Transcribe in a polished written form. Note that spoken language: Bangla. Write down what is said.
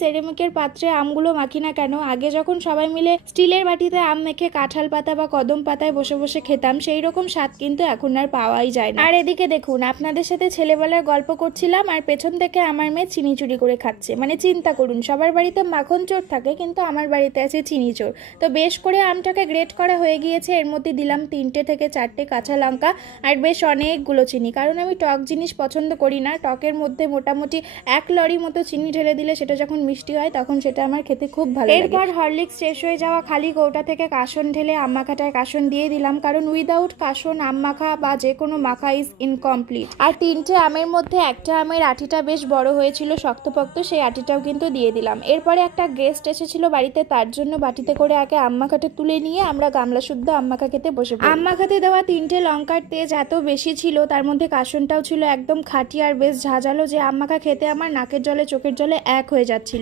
সেরামিকের পাত্রে আমগুলো মাখি না কেন, আগে যখন সবাই মিলে স্টিলের বাটিতে আম মেখে কাঁঠাল পাতা বা কদম পাতায় বসে বসে খেতাম, সেই রকম স্বাদ কিন্তু এখন আর পাওয়াই যায় না। আর এদিকে দেখুন, আপনাদের সাথে ছেলেবেলার গল্প করছিলাম আর পেছন থেকে আমার মেয়ে চিনি চুরি করে খাচ্ছে। মানে চিন্তা করুন, সবার বাড়িতে মাখন চোর থাকে কিন্তু আমার বাড়িতে আছে চিনি চোর। তো বেশ করে আমটাকে গ্রেট করা হয়ে গিয়েছে, এর মধ্যে দিলাম 3 থেকে 4টে কাঁচা লঙ্কা আর বেশ অনেকগুলো চিনি, কারণ আমি টক জিনিস পছন্দ করি না। টকের মধ্যে মোটামুটি 1 লরি মতো চিনি ঢেলে দিলে সেটা যখন মিষ্টি হয় তখন সেটা আমার খেতে খুব ভালো লাগে। এরপর হরলিক্স শেষ হয়ে যাওয়া খালি কৌটা থেকে কাসন ঢেলে আম মাখাটায় কাসন দিয়ে দিলাম, কারণ উইদাউট কাসন আম মাখা বা যে কোনো মাখা ইজ ইনকমপ্লিট। আর 3টে আমের মধ্যে একটা আমের আটিটা বেশ বড় হয়েছিল, শক্তপোক্ত, সেই আটিটাও কিন্তু দিয়ে দিলাম। এরপরে একটা গেস্ট এসেছিল বাড়িতে, তার জন্য বাটিতে করে আগে আম মাখাটা তুলে নিয়ে আমরা গামলা শুদ্ধ আম মাখা খেতে বসে পড়ি। আম মাখাতে দেওয়া 3টে লঙ্কার তেজ এত বেশি ছিল, তার মধ্যে কাসনটাও ছিল একদম খাঁটি আর বেশ ঝাঁঝালো, যে আম মাখা খেতে আমার নাকের জলে চোখের জলে এক হয়ে যাচ্ছিল।